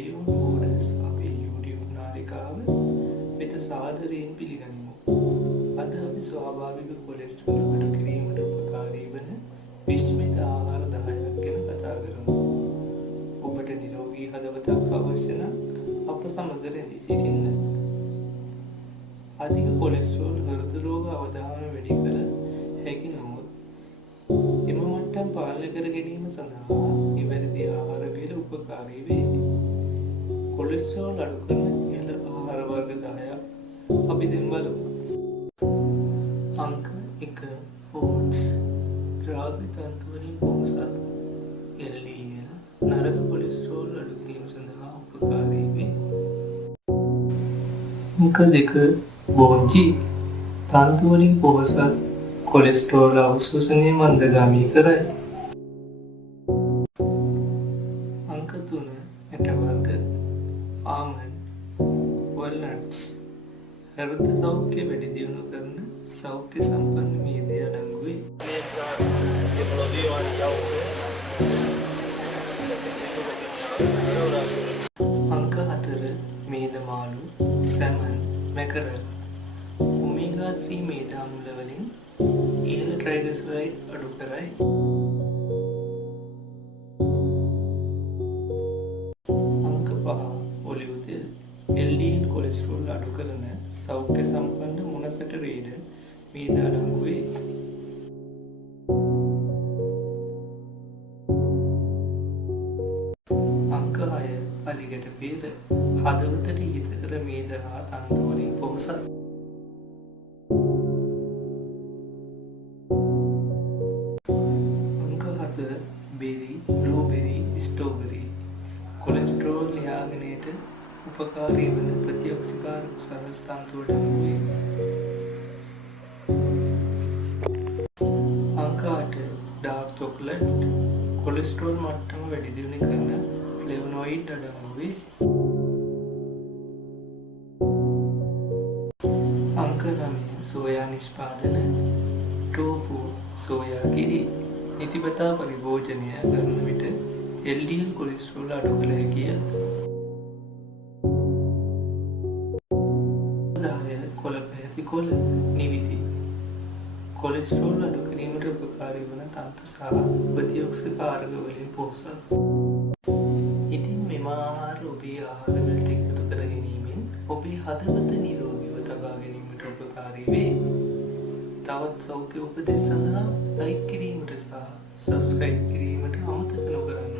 Beyond Borders අපේ YouTube නාලිකාව වෙත සාදරයෙන් පිළිගනිමු. අද අපි ස්වාභාවික කොලෙස්ටරෝල් අඩු කිරීමට උපකාරී වන විශ්මිත ආහාර 10ක් ගැන කතා කරමු. ඔබට නිරෝගී හදවතක් අවශ්‍ය නම් අප සමග රැඳී සිටින්න. අධික කොලෙස්ටරෝල් හෘද රෝග අවධානය වැඩි කර හැකි නමුත් එම මට්ටම් පාලනය කර ගැනීම සඳහා නිවැරදි ආහාර වේල උපකාරී වේ. කොලෙස්ටරෝල් අඩු කරන ඉහළ ආහාර වර්ග 10ක් අපි දැන් බලමු. අංක 1 oats ද්‍රව්‍ය තන්තු වලින් පොහොසත් LDL නරක කොලෙස්ටරෝල් අඩු කිරීම සඳහා උපකාරී වේ. අංක 2 බෝංචි තන්තු වලින් පොහොසත් කොලෙස්ටරෝල් අවශෝෂණය මන්දගාමී කරයි. අංක 3 ඇට වර්ග ආමන්ඩ් වල්නට්ස් හෘද සෞඛ්‍ය වැඩි දියුණු කරන සෞඛ්‍ය සම්පන්න මියදී අඩංගු වේ. අංක 4 මේද මාළු සැමන් මැකරල් ඔමේගා 3 මේද අම්ල වලින් ඉහළ ට්‍රයිග්ලිසරයිඩ් අඩු කරයි. අංක 5 ඔලිව් තෙල් LDL කොලෙස්ටරෝල් අඩු කරන සෞඛ්‍ය සම්පන්න මොනසට රේඩ මේද අඩංගු වේ. අංක 6 අලිගැට පේද හදවතට හිතකර මේද හා තන්තු වලින් පොහොසත්. අංක 7 බෙරි බ්ලූබෙරි ස්ට්‍රෝබෙරි කොලෙස්ටරෝල් න්‍යායනයට උපකාරී වන ප්‍රතිඔක්සිකාරක සහජ තන්තු අඩංගු වේ. අංක 8 ඩාර්ක් චොක්ලට් කොලෙස්ටරෝල් මට්ටම වැඩි දියුණු කරන ෆ්ලේවොනොයිඩ් අඩංගු වේ. අංක 9 සෝයා නිෂ්පාදන ටෝෆු සෝයා කිරි නිතිපතා පරිභෝජනය කරන විට LDL කොලෙස්ටරෝල් අඩු කළ හැකිය. 10 කොළ පැහැති කොළ නිවිති කොලෙස්ටරෝල් අඩු කිරීමට උපකාරී වන තන්තු සහ ප්‍රතිඔක්සිකාරක වලින් පොහොසත්. ඉතින් මෙම ආහාර ඔබේ ආහාර වලට එකතු කර ගැනීමෙන් ඔබේ හදවත නිරෝගීව තබා ගැනීමට උපකාරී වේ. තවත් සෞඛ්‍ය උපදෙස් සඳහා ලයික් කිරීමට සහ සබ්ස්ක්‍රයිබ් කිරීමට අමතක නොකරන්න.